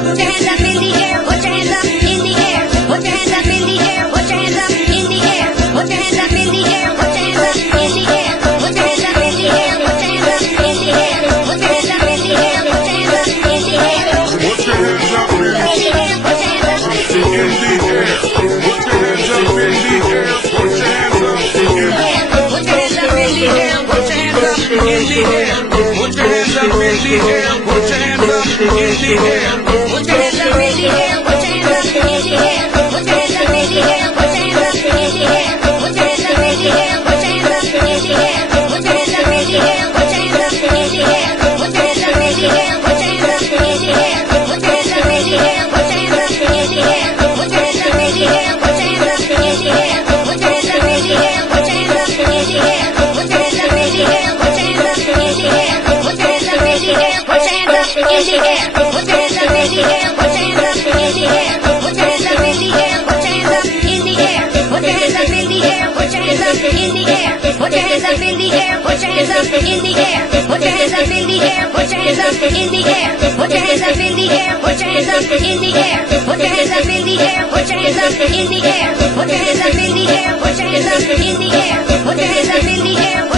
Put your hands up in the air. Put your hands up in the air. Put your hands up in the air. Put your hands up in the air, put your hands up in the air, put your hands up in the air, put your hands up in the air, put your hands up in the air, put your hands up in the air, put your hands up in the air, put your hands up in the air, put your hands up in the air, put your hands up in the air, put your hands up in the air.